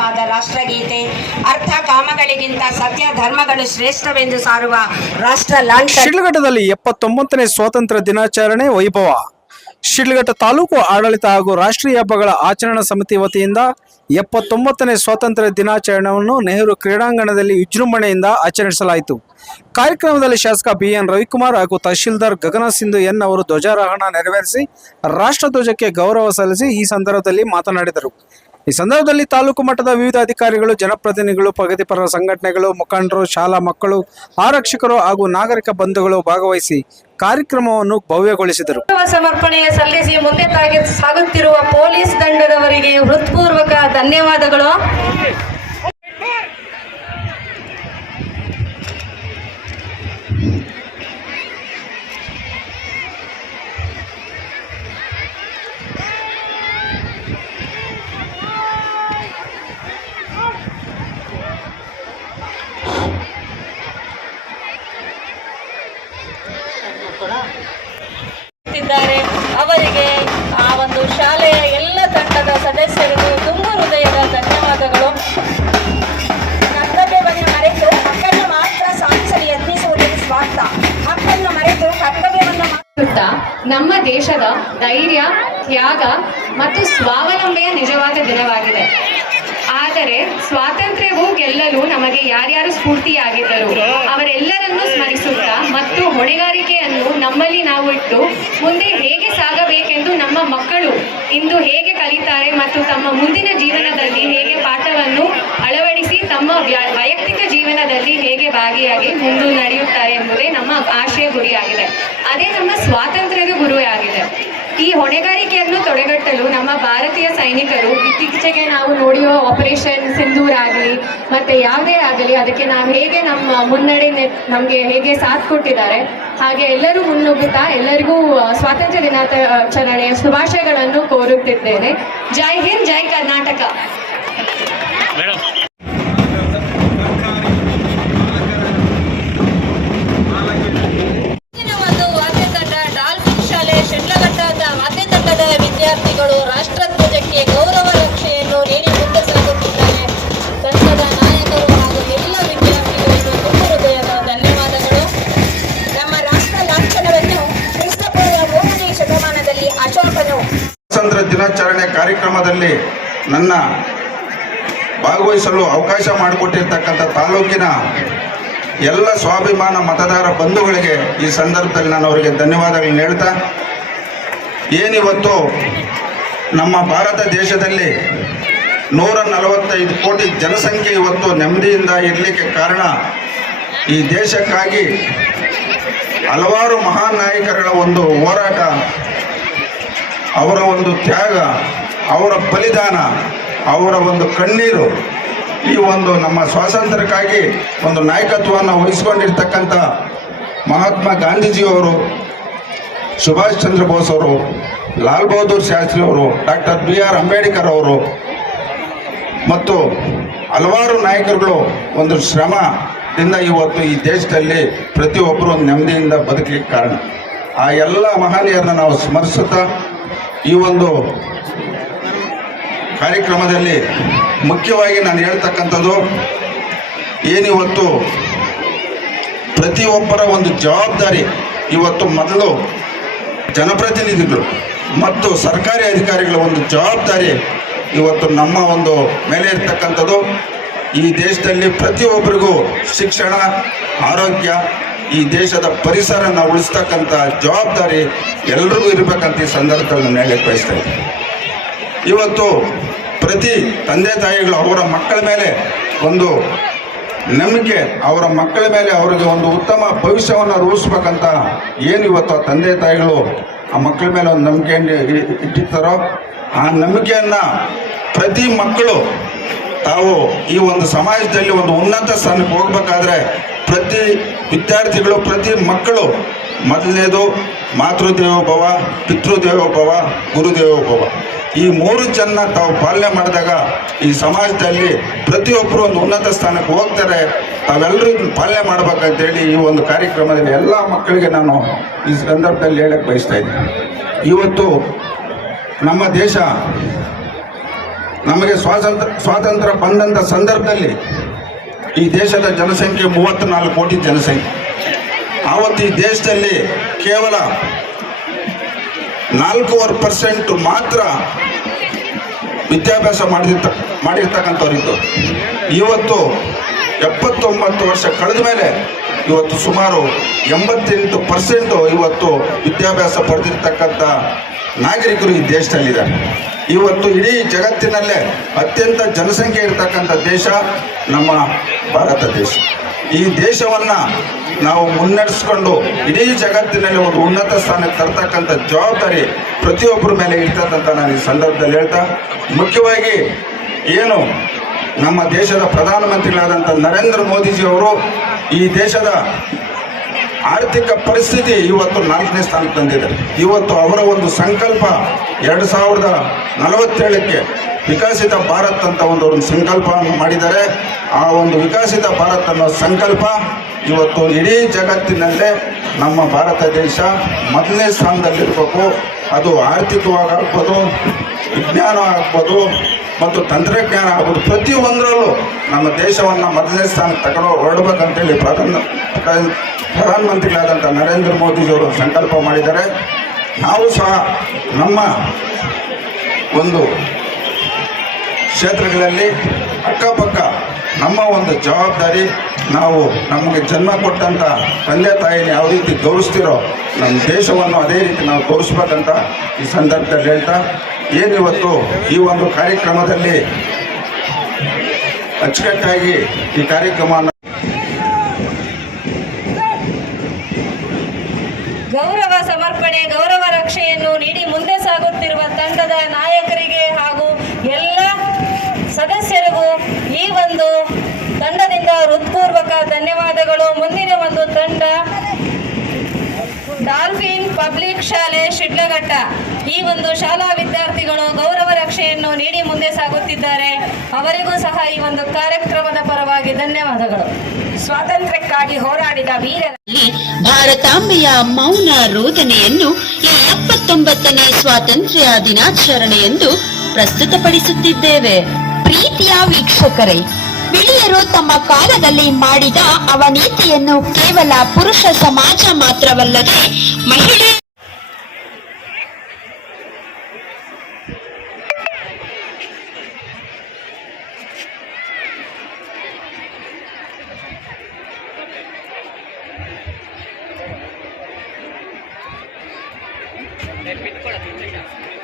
ವಾದ ರಾಷ್ಟ್ರಗೀತೆ, ಅರ್ಥ ಕಾಮಗಳಿಗಿಂತ ಸತ್ಯ ಧರ್ಮಗಳು ಶ್ರೇಷ್ಠವೆಂದು ಸಾರುವ ರಾಷ್ಟ್ರ ಶಿಡ್ಲಘಟ್ಟದಲ್ಲಿ ಎಪ್ಪತ್ತೊಂಬತ್ತನೇ ಸ್ವಾತಂತ್ರ್ಯ ದಿನಾಚರಣೆ ವೈಭವ. ಶಿಡ್ಲಘಟ್ಟ ತಾಲೂಕು ಆಡಳಿತ ಹಾಗೂ ರಾಷ್ಟ್ರೀಯ ಹಬ್ಬಗಳ ಆಚರಣಾ ಸಮಿತಿ ವತಿಯಿಂದ ಎಪ್ಪತ್ತೊಂಬತ್ತನೇ ಸ್ವಾತಂತ್ರ್ಯ ದಿನಾಚರಣೆಯನ್ನು ನೆಹರು ಕ್ರೀಡಾಂಗಣದಲ್ಲಿ ವಿಜೃಂಭಣೆಯಿಂದ ಆಚರಿಸಲಾಯಿತು. ಕಾರ್ಯಕ್ರಮದಲ್ಲಿ ಶಾಸಕ ಬಿ ಎನ್ ರವಿಕುಮಾರ್ ಹಾಗೂ ತಹಶೀಲ್ದಾರ್ ಗಗನ ಸಿಂಧು ಎನ್ ಅವರು ಧ್ವಜಾರೋಹಣ ನೆರವೇರಿಸಿ ರಾಷ್ಟ್ರಧ್ವಜಕ್ಕೆ ಗೌರವ ಸಲ್ಲಿಸಿ ಈ ಸಂದರ್ಭದಲ್ಲಿ ಮಾತನಾಡಿದರು. ಈ ಸಂದರ್ಭದಲ್ಲಿ ತಾಲೂಕು ಮಟ್ಟದ ವಿವಿಧ ಅಧಿಕಾರಿಗಳು, ಜನಪ್ರತಿನಿಧಿಗಳು, ಪ್ರಗತಿಪರ ಸಂಘಟನೆಗಳು, ಮುಖಂಡರು, ಶಾಲಾ ಮಕ್ಕಳು, ಆರಕ್ಷಕರು ಹಾಗೂ ನಾಗರಿಕ ಬಂಧುಗಳು ಭಾಗವಹಿಸಿ ಕಾರ್ಯಕ್ರಮವನ್ನು ಭವ್ಯಗೊಳಿಸಿದರು. ಗೌರವ ಸಮರ್ಪಣೆಯ ಸಲ್ಲಿಸಿ ಮುಂದೆ ಸಾಗುತ್ತಿರುವ ಪೊಲೀಸ್ ತಂಡದವರಿಗೆ ಹೃತ್ಪೂರ್ವಕ ಧನ್ಯವಾದಗಳು. ಧೈರ್ಯ, ತ್ಯಾಗ ಮತ್ತು ಸ್ವಾವಲಂಬೆಯ ನಿಜವಾದ ದಿನವಾಗಿದೆ. ಆದರೆ ಸ್ವಾತಂತ್ರ್ಯವು ಗೆಲ್ಲಲು ನಮಗೆ ಯಾರ್ಯಾರು ಸ್ಫೂರ್ತಿಯಾಗಿದ್ದರು, ಅವರೆಲ್ಲರನ್ನು ಸ್ಮರಿಸುತ್ತಾ ಮತ್ತು ಹೊಣೆಗಾರಿಕೆಯನ್ನು ನಮ್ಮಲ್ಲಿ ನಾವು ಇಟ್ಟು ಮುಂದೆ ಹೇಗೆ ಸಾಗಬೇಕೆಂದು ನಮ್ಮ ಮಕ್ಕಳು ಇಂದು ಹೇಗೆ ಕಲಿತಾರೆ ಮತ್ತು ತಮ್ಮ ಮುಂದಿನ ಜೀವನದಲ್ಲಿ ಹೇಗೆ ಪಾಠವನ್ನು ಅಳವಡಿಸಿ ತಮ್ಮ ವ್ಯ- ವೈಯಕ್ತಿಕ ಜೀವನದಲ್ಲಿ ಹೇಗೆ ಭಾಗಿಯಾಗಿ ಮುಂದೆ ನಡೆಯುತ್ತಾರೆ ಎಂಬುದೇ ನಮ್ಮ ಆಶಯ ಗುರಿಯಾಗಿದೆ. ಅದೇ ನಮ್ಮ ಸ್ವಾತಂತ್ರ್ಯದ ಗುರಿಯಾಗಿದೆ. ಈ ಹೊಣೆಗಾರಿಕೆಯನ್ನು ತೊಡೆಗಟ್ಟಲು ನಮ್ಮ ಭಾರತೀಯ ಸೈನಿಕರು ಇತ್ತೀಚೆಗೆ ನಾವು ನೋಡಿರುವ ಆಪರೇಷನ್ ಸಿಂಧೂರ್ ಆಗಲಿ, ಮತ್ತೆ ಯಾವುದೇ ಆಗಲಿ, ಅದಕ್ಕೆ ನಾವು ಹೇಗೆ ನಮ್ಮ ಮುನ್ನಡೆ ನಮಗೆ ಹೇಗೆ ಸಾಥ್ ಕೊಟ್ಟಿದ್ದಾರೆ, ಹಾಗೆ ಎಲ್ಲರೂ ಮುನ್ನುಗ್ಗುತ್ತಾ ಎಲ್ಲರಿಗೂ ಸ್ವಾತಂತ್ರ್ಯ ದಿನಾಚರಣೆಯ ಶುಭಾಶಯಗಳನ್ನು ಕೋರುತ್ತಿದ್ದೇನೆ. ಜೈ ಹಿಂದ್, ಜೈ ಕರ್ನಾಟಕ. ಕಾರ್ಯಕ್ರಮದಲ್ಲಿ ನನ್ನ ಭಾಗವಹಿಸಲು ಅವಕಾಶ ಮಾಡಿಕೊಟ್ಟಿರ್ತಕ್ಕಂಥ ತಾಲೂಕಿನ ಎಲ್ಲ ಸ್ವಾಭಿಮಾನ ಮತದಾರ ಬಂಧುಗಳಿಗೆ ಈ ಸಂದರ್ಭದಲ್ಲಿ ನಾನು ಅವರಿಗೆ ಧನ್ಯವಾದಗಳನ್ನ ಹೇಳ್ತಾ, ಏನಿವತ್ತು ನಮ್ಮ ಭಾರತ ದೇಶದಲ್ಲಿ ನೂರ ನಲವತ್ತೈದು ಕೋಟಿ ಜನಸಂಖ್ಯೆ ಇವತ್ತು ನೆಮ್ಮದಿಯಿಂದ ಇರಲಿಕ್ಕೆ ಕಾರಣ ಈ ದೇಶಕ್ಕಾಗಿ ಹಲವಾರು ಮಹಾನ್ ನಾಯಕರ ಒಂದು ಹೋರಾಟ, ಅವರ ಒಂದು ತ್ಯಾಗ ಅವರ ಬಲಿದಾನ, ಅವರ ಒಂದು ಕಣ್ಣೀರು, ಈ ಒಂದು ನಮ್ಮ ಸ್ವಾತಂತ್ರ್ಯಕ್ಕಾಗಿ ಒಂದು ನಾಯಕತ್ವವನ್ನು ವಹಿಸಿಕೊಂಡಿರ್ತಕ್ಕಂಥ ಮಹಾತ್ಮ ಗಾಂಧೀಜಿಯವರು, ಸುಭಾಷ್ ಚಂದ್ರ ಬೋಸ್ ಅವರು, ಲಾಲ್ ಬಹದ್ದೂರ್ ಶಾಸ್ತ್ರಿ ಅವರು, ಡಾಕ್ಟರ್ ಬಿ ಆರ್ ಅಂಬೇಡ್ಕರ್ ಅವರು ಮತ್ತು ಹಲವಾರು ನಾಯಕರುಗಳು ಒಂದು ಶ್ರಮದಿಂದ ಇವತ್ತು ಈ ದೇಶದಲ್ಲಿ ಪ್ರತಿಯೊಬ್ಬರು ನೆಮ್ಮದಿಯಿಂದ ಬದುಕಲಿಕ್ಕೆ ಕಾರಣ. ಆ ಎಲ್ಲ ಮಹನೀಯರನ್ನ ನಾವು ಸ್ಮರಿಸುತ್ತಾ ಈ ಒಂದು ಕಾರ್ಯಕ್ರಮದಲ್ಲಿ ಮುಖ್ಯವಾಗಿ ನಾನು ಹೇಳ್ತಕ್ಕಂಥದ್ದು ಏನಿವತ್ತು ಪ್ರತಿಯೊಬ್ಬರ ಒಂದು ಜವಾಬ್ದಾರಿ ಇವತ್ತು ಮೊದಲು ಜನಪ್ರತಿನಿಧಿಗಳು ಮತ್ತು ಸರ್ಕಾರಿ ಅಧಿಕಾರಿಗಳ ಒಂದು ಜವಾಬ್ದಾರಿ ಇವತ್ತು ನಮ್ಮ ಒಂದು ಮೇಲೆ ಇರ್ತಕ್ಕಂಥದ್ದು. ಈ ದೇಶದಲ್ಲಿ ಪ್ರತಿಯೊಬ್ಬರಿಗೂ ಶಿಕ್ಷಣ, ಆರೋಗ್ಯ, ಈ ದೇಶದ ಪರಿಸರನ ಉಳಿಸ್ತಕ್ಕಂಥ ಜವಾಬ್ದಾರಿ ಎಲ್ಲರಿಗೂ ಇರಬೇಕಂತ ಈ ಸಂದರ್ಭದಲ್ಲಿ ನಾನು ಹೇಳಕ್ಕೆ ಬಯಸ್ತಾ ಇದ್ದೀನಿ. ಇವತ್ತು ಪ್ರತಿ ತಂದೆ ತಾಯಿಗಳು ಅವರ ಮಕ್ಕಳ ಮೇಲೆ ಒಂದು ನಂಬಿಕೆ, ಅವರ ಮಕ್ಕಳ ಮೇಲೆ ಅವರಿಗೆ ಒಂದು ಉತ್ತಮ ಭವಿಷ್ಯವನ್ನು ರೂಪಿಸ್ಬೇಕಂತ ಏನು ಇವತ್ತು ತಂದೆ ತಾಯಿಗಳು ಆ ಮಕ್ಕಳ ಮೇಲೆ ಒಂದು ನಂಬಿಕೆಯನ್ನು ಇಟ್ಟಿರ್ತಾರೋ, ಆ ನಂಬಿಕೆಯನ್ನು ಪ್ರತಿ ಮಕ್ಕಳು ತಾವು ಈ ಒಂದು ಸಮಾಜದಲ್ಲಿ ಒಂದು ಉನ್ನತ ಸ್ಥಾನಕ್ಕೆ ಹೋಗ್ಬೇಕಾದ್ರೆ ಪ್ರತಿ ವಿದ್ಯಾರ್ಥಿಗಳು, ಪ್ರತಿ ಮಕ್ಕಳು ಮೊದಲನೇದು ಮಾತೃದೇವೋಭವ ಪಿತೃದೇವೋಭವ ಗುರುದೇವೋಭವ ಈ ಮೂರು ಜನ ತಾವು ಪಾಲನೆ ಮಾಡಿದಾಗ ಈ ಸಮಾಜದಲ್ಲಿ ಪ್ರತಿಯೊಬ್ಬರು ಒಂದು ಉನ್ನತ ಸ್ಥಾನಕ್ಕೆ ಹೋಗ್ತಾರೆ. ತಾವೆಲ್ಲರೂ ಪಾಲನೆ ಮಾಡ್ಬೇಕಂತೇಳಿ ಈ ಒಂದು ಕಾರ್ಯಕ್ರಮದಲ್ಲಿ ಎಲ್ಲ ಮಕ್ಕಳಿಗೆ ನಾನು ಈ ಸಂದರ್ಭದಲ್ಲಿ ಹೇಳಕ್ಕೆ ಬಯಸ್ತಾ ಇದ್ದೀನಿ. ಇವತ್ತು ನಮ್ಮ ದೇಶ ನಮಗೆ ಸ್ವಾತಂತ್ರ್ಯ ಸ್ವಾತಂತ್ರ್ಯ ಬಂದಂಥ ಸಂದರ್ಭದಲ್ಲಿ ಈ ದೇಶದ ಜನಸಂಖ್ಯೆ ಮೂವತ್ತ್ನಾಲ್ಕು ಕೋಟಿ ಜನಸಂಖ್ಯೆ. ಆವತ್ತು ಈ ದೇಶದಲ್ಲಿ ಕೇವಲ ನಾಲ್ಕೂವರೆ ಪರ್ಸೆಂಟ್ ಮಾತ್ರ ವಿದ್ಯಾಭ್ಯಾಸ ಮಾಡಿರ್ತ ಮಾಡಿರ್ತಕ್ಕಂಥವ್ರಿದ್ದು ಇವತ್ತು ಎಪ್ಪತ್ತೊಂಬತ್ತು ವರ್ಷ ಕಳೆದ ಮೇಲೆ ಇವತ್ತು ಸುಮಾರು ಎಂಬತ್ತೆಂಟು ಪರ್ಸೆಂಟು ಇವತ್ತು ವಿದ್ಯಾಭ್ಯಾಸ ಪಡೆದಿರ್ತಕ್ಕಂಥ ನಾಗರಿಕರು ಈ ದೇಶದಲ್ಲಿದ್ದಾರೆ ಇವತ್ತು ಇಡೀ ಜಗತ್ತಿನಲ್ಲೇ ಅತ್ಯಂತ ಜನಸಂಖ್ಯೆ ಇರತಕ್ಕಂಥ ದೇಶ ನಮ್ಮ ಭಾರತ ದೇಶ. ಈ ದೇಶವನ್ನು ನಾವು ಮುನ್ನಡೆಸ್ಕೊಂಡು ಇಡೀ ಜಗತ್ತಿನಲ್ಲಿ ಒಂದು ಉನ್ನತ ಸ್ಥಾನಕ್ಕೆ ತರ್ತಕ್ಕಂಥ ಜವಾಬ್ದಾರಿ ಪ್ರತಿಯೊಬ್ಬರ ಮೇಲೆ ಇರ್ತದಂತ ನಾನು ಈ ಸಂದರ್ಭದಲ್ಲಿ ಹೇಳ್ತಾ, ಮುಖ್ಯವಾಗಿ ಏನು ನಮ್ಮ ದೇಶದ ಪ್ರಧಾನಮಂತ್ರಿಗಳಾದಂಥ ನರೇಂದ್ರ ಮೋದಿಜಿ ಅವರು ಈ ದೇಶದ ಆರ್ಥಿಕ ಪರಿಸ್ಥಿತಿ ಇವತ್ತು ನಾಲ್ಕನೇ ಸ್ಥಾನಕ್ಕೆ ತಂದಿದೆ ಇವತ್ತು ಅವರ ಒಂದು ಸಂಕಲ್ಪ ಎರಡು ಸಾವಿರದ ನಲವತ್ತೇಳಕ್ಕೆ ವಿಕಸಿತ ಭಾರತ್ ಅಂತ ಒಂದು ಸಂಕಲ್ಪ ಮಾಡಿದ್ದಾರೆ. ಆ ಒಂದು ವಿಕಸಿತ ಭಾರತ್ ಅನ್ನೋ ಸಂಕಲ್ಪ ಇವತ್ತು ಇಡೀ ಜಗತ್ತಿನಲ್ಲೇ ನಮ್ಮ ಭಾರತ ದೇಶ ಮೊದಲನೇ ಸ್ಥಾನದಲ್ಲಿರಬೇಕು. ಅದು ಆರ್ಥಿಕವಾಗಿ ಆಗ್ಬೋದು ವಿಜ್ಞಾನ ಆಗ್ಬೋದು ಮತ್ತು ತಂತ್ರಜ್ಞಾನ ಆಗ್ಬೋದು. ಪ್ರತಿಯೊಂದರಲ್ಲೂ ನಮ್ಮ ದೇಶವನ್ನು ಮೊದಲನೇ ಸ್ಥಾನಕ್ಕೆ ತಗೊಂಡು ಹೊರಡಬೇಕಂತೇಳಿ ಪ್ರಧಾನ ಪ್ರಧಾನ- ಪ್ರಧಾನಮಂತ್ರಿಗಳಾದಂಥ ನರೇಂದ್ರ ಮೋದಿಜಿಯವರು ಸಂಕಲ್ಪ ಮಾಡಿದ್ದಾರೆ. ನಾವು ಸಹ ನಮ್ಮ ಒಂದು ಕ್ಷೇತ್ರಗಳಲ್ಲಿ ಅಕ್ಕಪಕ್ಕ ನಮ್ಮ ಒಂದು ಜವಾಬ್ದಾರಿ, ನಾವು ನಮಗೆ ಜನ್ಮ ಕೊಟ್ಟಂಥ ತಂದೆ ತಾಯಿನ ಯಾವ ರೀತಿ ಗೌರವಿಸ್ತಿರೋ ನಮ್ಮ ದೇಶವನ್ನು ಅದೇ ರೀತಿ ನಾವು ಗೌರವಿಸ್ಬೇಕಂತ ಈ ಸಂದರ್ಭದಲ್ಲಿ ಹೇಳ್ತಾ ಏನಿವತ್ತು ಈ ಒಂದು ಕಾರ್ಯಕ್ರಮದಲ್ಲಿ ಅಚ್ಚುಕಟ್ಟಾಗಿ ಈ ಕಾರ್ಯಕ್ರಮ ಗೌರವ ಸಮರ್ಪಣೆ, ಗೌರವ ರಕ್ಷೆಯನ್ನು ನೀಡಿ ಮುಂದೆ ಸಾಗುತ್ತಿರುವ ತಂಡದ ನಾಯಕರಿಗೆ ಹಾಗೂ ಎಲ್ಲ ಸದಸ್ಯರಿಗೂ ಈ ಒಂದು ತಂಡದಿಂದ ಹೃತ್ಪೂರ್ವಕ ಧನ್ಯವಾದಗಳು. ಮುಂದಿನ ಒಂದು ತಂಡ ಡಾಲ್ಫಿನ್ ಪಬ್ಲಿಕ್ ಶಾಲೆ ಶಿಡ್ಲಘಟ್ಟ. ಈ ಒಂದು ಶಾಲಾ ವಿದ್ಯಾರ್ಥಿಗಳು ಗೌರವ ರಕ್ಷೆಯನ್ನು ನೀಡಿ ಮುಂದೆ ಸಾಗುತ್ತಿದ್ದಾರೆ. ಅವರಿಗೂ ಸಹ ಈ ಒಂದು ಕಾರ್ಯಕ್ರಮದ ಪರವಾಗಿ ಧನ್ಯವಾದಗಳು. ಸ್ವಾತಂತ್ರ್ಯಕ್ಕಾಗಿ ಹೋರಾಡಿದ ವೀರರಲ್ಲಿ ಭಾರತಾಂಬೆಯ ಮೌನ ರೋದನೆಯನ್ನು ಈ ಎಪ್ಪತ್ತೊಂಬತ್ತನೇ ಸ್ವಾತಂತ್ರ್ಯ ದಿನಾಚರಣೆಯೆಂದು ಪ್ರಸ್ತುತಪಡಿಸುತ್ತಿದ್ದೇವೆ. ಪ್ರೀತಿಯ ವೀಕ್ಷಕರೇ ಬಿಳಿಯರು ತಮ್ಮ ಕಾಲದಲ್ಲಿ ಮಾಡಿದ ಅವನೀತಿಯನ್ನು ಕೇವಲ ಪುರುಷ ಸಮಾಜ ಮಾತ್ರವಲ್ಲದೆ ಮಹಿಳೆ పెట్టుకోవడం